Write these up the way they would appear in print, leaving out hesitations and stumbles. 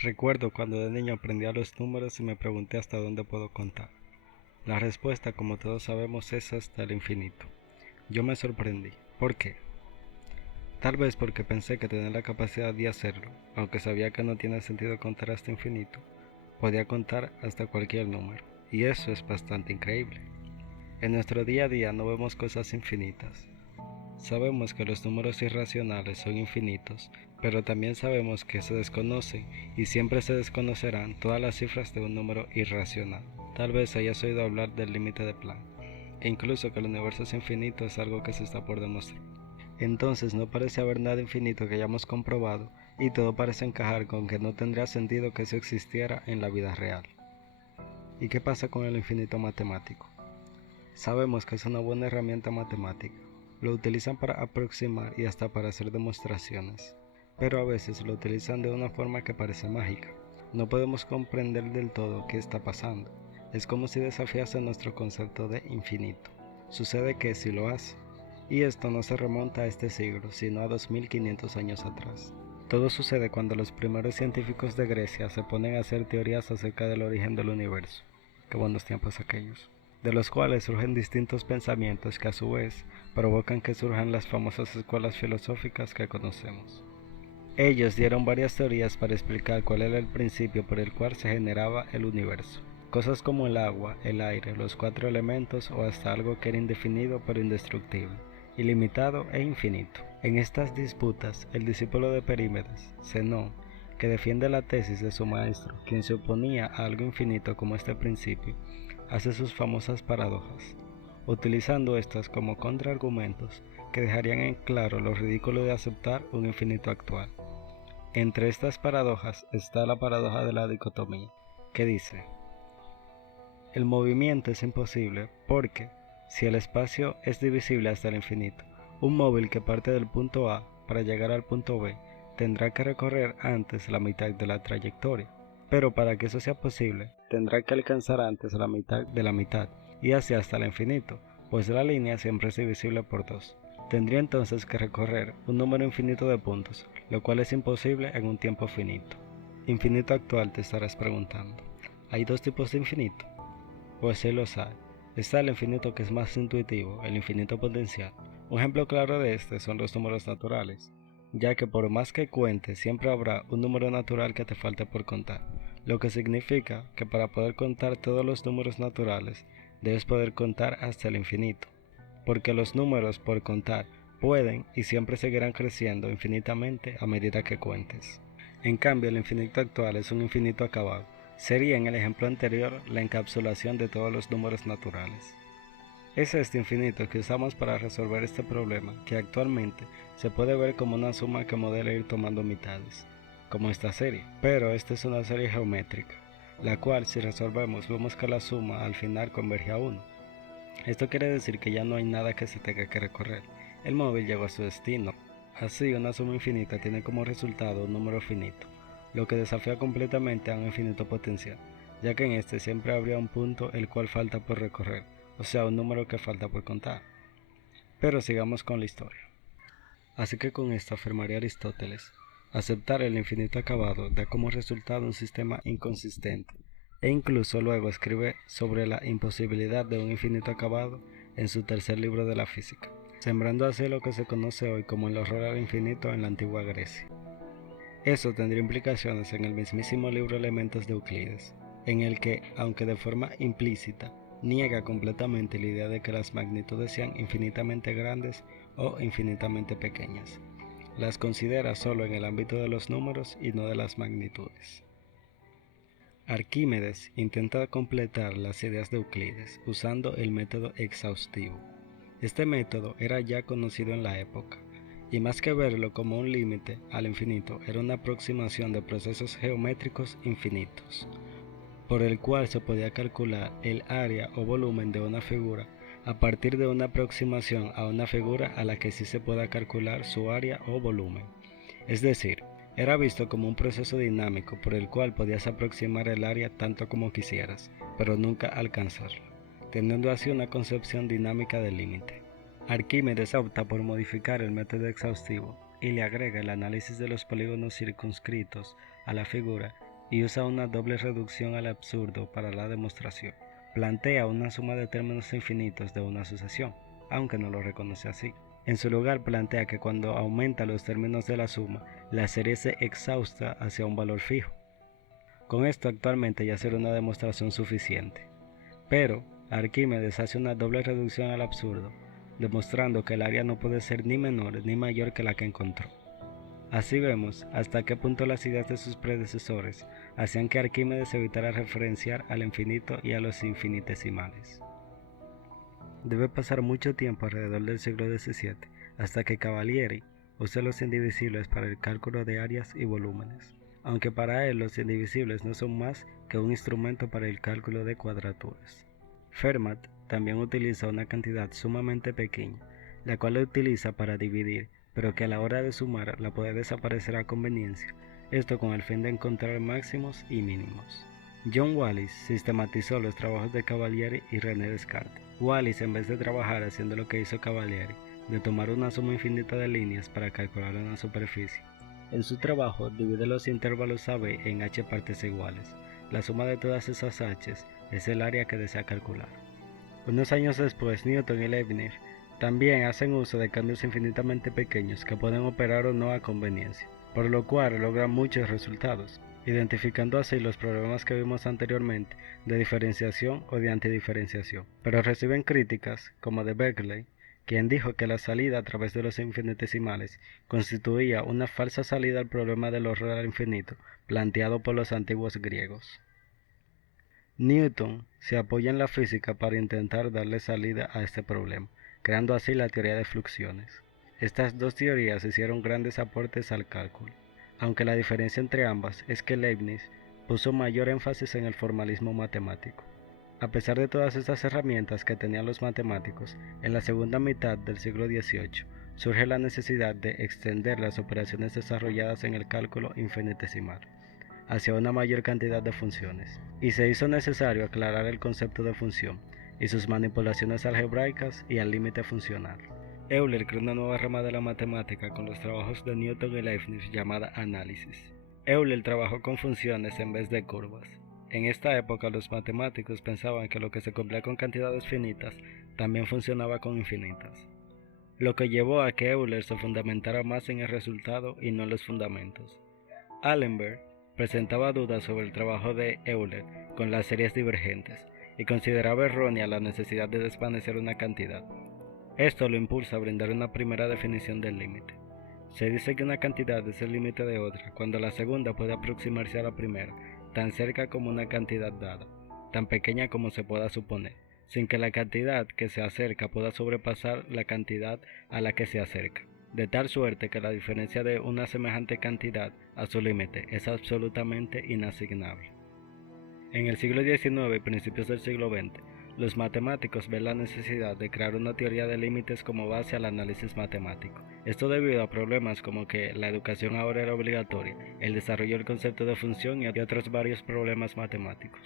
Recuerdo cuando de niño aprendí los números y me pregunté hasta dónde puedo contar. La respuesta, como todos sabemos, es hasta el infinito. Yo me sorprendí. ¿Por qué? Tal vez porque pensé que tenía la capacidad de hacerlo, aunque sabía que no tiene sentido contar hasta infinito. Podía contar hasta cualquier número, y eso es bastante increíble. En nuestro día a día no vemos cosas infinitas. Sabemos que los números irracionales son infinitos, pero también sabemos que se desconocen y siempre se desconocerán todas las cifras de un número irracional. Tal vez hayas oído hablar del límite de Planck, e incluso que el universo es infinito es algo que se está por demostrar. Entonces no parece haber nada infinito que hayamos comprobado y todo parece encajar con que no tendría sentido que eso existiera en la vida real. ¿Y qué pasa con el infinito matemático? Sabemos que es una buena herramienta matemática. Lo utilizan para aproximar y hasta para hacer demostraciones, pero a veces lo utilizan de una forma que parece mágica. No podemos comprender del todo qué está pasando. Es como si desafiase nuestro concepto de infinito. Sucede que sí lo hace. Y esto no se remonta a este siglo, sino a 2500 años atrás. Todo sucede cuando los primeros científicos de Grecia se ponen a hacer teorías acerca del origen del universo. Qué buenos tiempos aquellos. De los cuales surgen distintos pensamientos que a su vez provocan que surjan las famosas escuelas filosóficas que conocemos. Ellos dieron varias teorías para explicar cuál era el principio por el cual se generaba el universo. Cosas como el agua, el aire, los cuatro elementos o hasta algo que era indefinido pero indestructible, ilimitado e infinito. En estas disputas, el discípulo de Perímedes, Zenón, que defiende la tesis de su maestro, quien se oponía a algo infinito como este principio, hace sus famosas paradojas, utilizando estas como contraargumentos que dejarían en claro lo ridículo de aceptar un infinito actual. Entre estas paradojas está la paradoja de la dicotomía, que dice: el movimiento es imposible porque, si el espacio es divisible hasta el infinito, un móvil que parte del punto A para llegar al punto B tendrá que recorrer antes la mitad de la trayectoria. Pero para que eso sea posible, tendrá que alcanzar antes la mitad de la mitad, y así hasta el infinito, pues la línea siempre es divisible por 2. Tendría entonces que recorrer un número infinito de puntos, lo cual es imposible en un tiempo finito. Infinito actual, te estarás preguntando. ¿Hay dos tipos de infinito? Pues sí los hay. Está el infinito que es más intuitivo, el infinito potencial. Un ejemplo claro de este son los números naturales, ya que por más que cuentes siempre habrá un número natural que te falte por contar, lo que significa que para poder contar todos los números naturales debes poder contar hasta el infinito, porque los números por contar pueden y siempre seguirán creciendo infinitamente a medida que cuentes. En cambio, el infinito actual es un infinito acabado. Sería en el ejemplo anterior la encapsulación de todos los números naturales. Es este infinito que usamos para resolver este problema, que actualmente se puede ver como una suma que modela ir tomando mitades, como esta serie. Pero esta es una serie geométrica, la cual si resolvemos vemos que la suma al final converge a 1. Esto quiere decir que ya no hay nada que se tenga que recorrer. El móvil llegó a su destino. Así, una suma infinita tiene como resultado un número finito, lo que desafía completamente a un infinito potencial, ya que en este siempre habría un punto el cual falta por recorrer, o sea, un número que falta por contar. Pero sigamos con la historia. Así que con esto afirmaría Aristóteles: aceptar el infinito acabado da como resultado un sistema inconsistente, e incluso luego escribe sobre la imposibilidad de un infinito acabado en su tercer libro de la física, sembrando así lo que se conoce hoy como el horror al infinito en la antigua Grecia. Eso tendría implicaciones en el mismísimo libro Elementos de Euclides, en el que, aunque de forma implícita, niega completamente la idea de que las magnitudes sean infinitamente grandes o infinitamente pequeñas. Las considera solo en el ámbito de los números y no de las magnitudes. Arquímedes intenta completar las ideas de Euclides usando el método exhaustivo. Este método era ya conocido en la época, y más que verlo como un límite al infinito, era una aproximación de procesos geométricos infinitos, por el cual se podía calcular el área o volumen de una figura a partir de una aproximación a una figura a la que sí se pueda calcular su área o volumen. Es decir, era visto como un proceso dinámico por el cual podías aproximar el área tanto como quisieras, pero nunca alcanzarlo, teniendo así una concepción dinámica del límite. Arquímedes opta por modificar el método exhaustivo y le agrega el análisis de los polígonos circunscritos a la figura y usa una doble reducción al absurdo para la demostración. Plantea una suma de términos infinitos de una sucesión, aunque no lo reconoce así. En su lugar plantea que cuando aumenta los términos de la suma, la serie se exhausta hacia un valor fijo. Con esto actualmente ya será una demostración suficiente. Pero Arquímedes hace una doble reducción al absurdo, demostrando que el área no puede ser ni menor ni mayor que la que encontró. Así vemos hasta qué punto las ideas de sus predecesores hacían que Arquímedes evitara referenciar al infinito y a los infinitesimales. Debe pasar mucho tiempo alrededor del siglo XVII hasta que Cavalieri use los indivisibles para el cálculo de áreas y volúmenes, aunque para él los indivisibles no son más que un instrumento para el cálculo de cuadraturas. Fermat también utiliza una cantidad sumamente pequeña, la cual la utiliza para dividir, pero que a la hora de sumar la puede desaparecer a conveniencia, esto con el fin de encontrar máximos y mínimos. John Wallis sistematizó los trabajos de Cavalieri y René Descartes. Wallis, en vez de trabajar haciendo lo que hizo Cavalieri, de tomar una suma infinita de líneas para calcular una superficie, en su trabajo divide los intervalos AB en h partes iguales. La suma de todas esas h es el área que desea calcular. Unos años después, Newton y Leibniz también hacen uso de cambios infinitamente pequeños que pueden operar o no a conveniencia, por lo cual logran muchos resultados, identificando así los problemas que vimos anteriormente de diferenciación o de antidiferenciación. Pero reciben críticas, como de Berkeley, quien dijo que la salida a través de los infinitesimales constituía una falsa salida al problema del horror al infinito planteado por los antiguos griegos. Newton se apoya en la física para intentar darle salida a este problema, creando así la teoría de fluxiones. Estas dos teorías hicieron grandes aportes al cálculo, aunque la diferencia entre ambas es que Leibniz puso mayor énfasis en el formalismo matemático. A pesar de todas estas herramientas que tenían los matemáticos, en la segunda mitad del siglo XVIII surge la necesidad de extender las operaciones desarrolladas en el cálculo infinitesimal hacia una mayor cantidad de funciones, y se hizo necesario aclarar el concepto de función y sus manipulaciones algebraicas y al límite funcional. Euler creó una nueva rama de la matemática con los trabajos de Newton y Leibniz llamada análisis. Euler trabajó con funciones en vez de curvas. En esta época los matemáticos pensaban que lo que se cumplía con cantidades finitas también funcionaba con infinitas, lo que llevó a que Euler se fundamentara más en el resultado y no en los fundamentos. Allenberg presentaba dudas sobre el trabajo de Euler con las series divergentes y consideraba errónea la necesidad de desvanecer una cantidad. Esto lo impulsa a brindar una primera definición del límite. Se dice que una cantidad es el límite de otra cuando la segunda puede aproximarse a la primera, tan cerca como una cantidad dada, tan pequeña como se pueda suponer, sin que la cantidad que se acerca pueda sobrepasar la cantidad a la que se acerca, de tal suerte que la diferencia de una semejante cantidad a su límite es absolutamente inasignable. En el siglo XIX y principios del siglo XX, los matemáticos ven la necesidad de crear una teoría de límites como base al análisis matemático. Esto debido a problemas como que la educación ahora era obligatoria, el desarrollo del concepto de función y otros varios problemas matemáticos.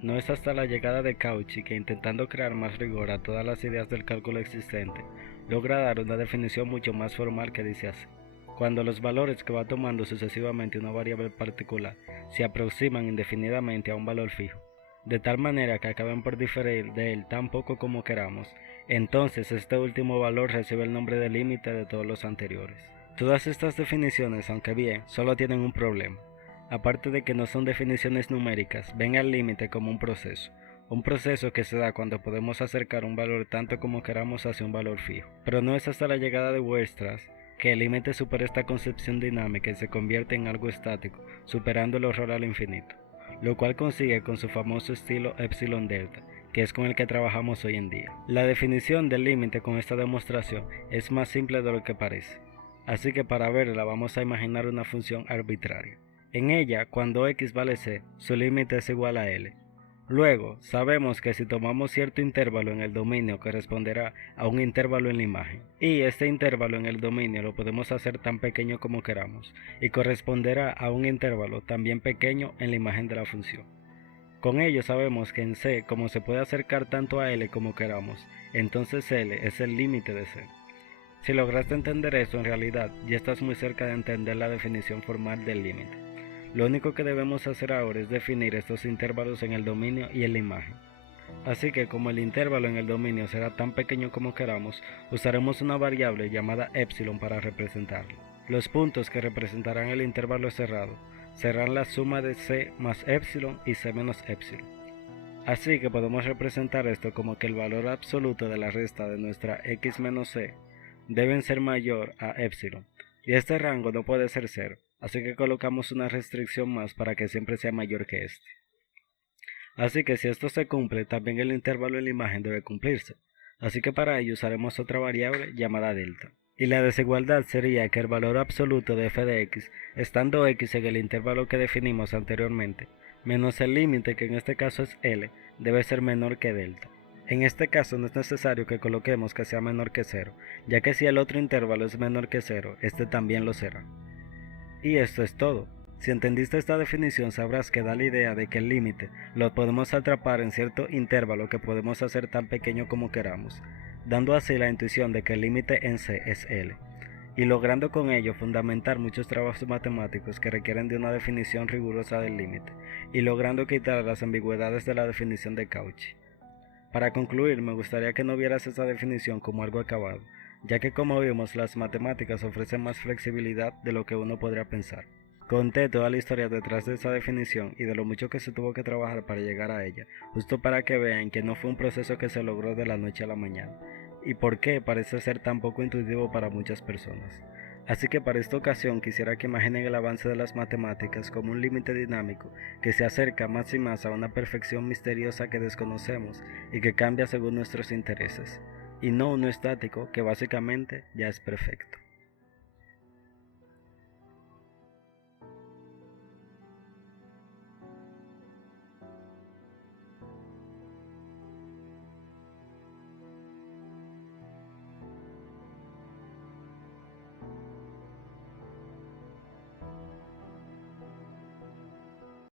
No es hasta la llegada de Cauchy que, intentando crear más rigor a todas las ideas del cálculo existente, logra dar una definición mucho más formal que dice así: cuando los valores que va tomando sucesivamente una variable particular se aproximan indefinidamente a un valor fijo, de tal manera que acaben por diferir de él tan poco como queramos, entonces este último valor recibe el nombre de límite de todos los anteriores. Todas estas definiciones, aunque bien, solo tienen un problema. Aparte de que no son definiciones numéricas, ven al límite como un proceso que se da cuando podemos acercar un valor tanto como queramos hacia un valor fijo. Pero no es hasta la llegada de Weierstrass que el límite supera esta concepción dinámica y se convierte en algo estático, superando el horror al infinito, lo cual consigue con su famoso estilo epsilon delta, que es con el que trabajamos hoy en día. La definición del límite con esta demostración es más simple de lo que parece, así que para verla vamos a imaginar una función arbitraria. En ella, cuando x vale c, su límite es igual a L. Luego, sabemos que si tomamos cierto intervalo en el dominio corresponderá a un intervalo en la imagen, y este intervalo en el dominio lo podemos hacer tan pequeño como queramos, y corresponderá a un intervalo también pequeño en la imagen de la función. Con ello sabemos que en C, como se puede acercar tanto a L como queramos, entonces L es el límite de C. Si lograste entender eso, en realidad ya estás muy cerca de entender la definición formal del límite. Lo único que debemos hacer ahora es definir estos intervalos en el dominio y en la imagen. Así que como el intervalo en el dominio será tan pequeño como queramos, usaremos una variable llamada epsilon para representarlo. Los puntos que representarán el intervalo cerrado serán la suma de c más epsilon y c menos epsilon. Así que podemos representar esto como que el valor absoluto de la resta de nuestra x menos c debe ser mayor a epsilon, y este rango no puede ser 0, así que colocamos una restricción más para que siempre sea mayor que este. Así que si esto se cumple, también el intervalo en la imagen debe cumplirse, así que para ello usaremos otra variable llamada delta. Y la desigualdad sería que el valor absoluto de f de x, estando x en el intervalo que definimos anteriormente, menos el límite, que en este caso es L, debe ser menor que delta. En este caso no es necesario que coloquemos que sea menor que 0, ya que si el otro intervalo es menor que 0, este también lo será. Y esto es todo. Si entendiste esta definición, sabrás que da la idea de que el límite lo podemos atrapar en cierto intervalo que podemos hacer tan pequeño como queramos, dando así la intuición de que el límite en C es L, y logrando con ello fundamentar muchos trabajos matemáticos que requieren de una definición rigurosa del límite, y logrando quitar las ambigüedades de la definición de Cauchy. Para concluir, me gustaría que no vieras esta definición como algo acabado, ya que como vimos, las matemáticas ofrecen más flexibilidad de lo que uno podría pensar. Conté toda la historia detrás de esa definición y de lo mucho que se tuvo que trabajar para llegar a ella, justo para que vean que no fue un proceso que se logró de la noche a la mañana, y por qué parece ser tan poco intuitivo para muchas personas. Así que para esta ocasión quisiera que imaginen el avance de las matemáticas como un límite dinámico que se acerca más y más a una perfección misteriosa que desconocemos y que cambia según nuestros intereses, y no uno estático que básicamente ya es perfecto.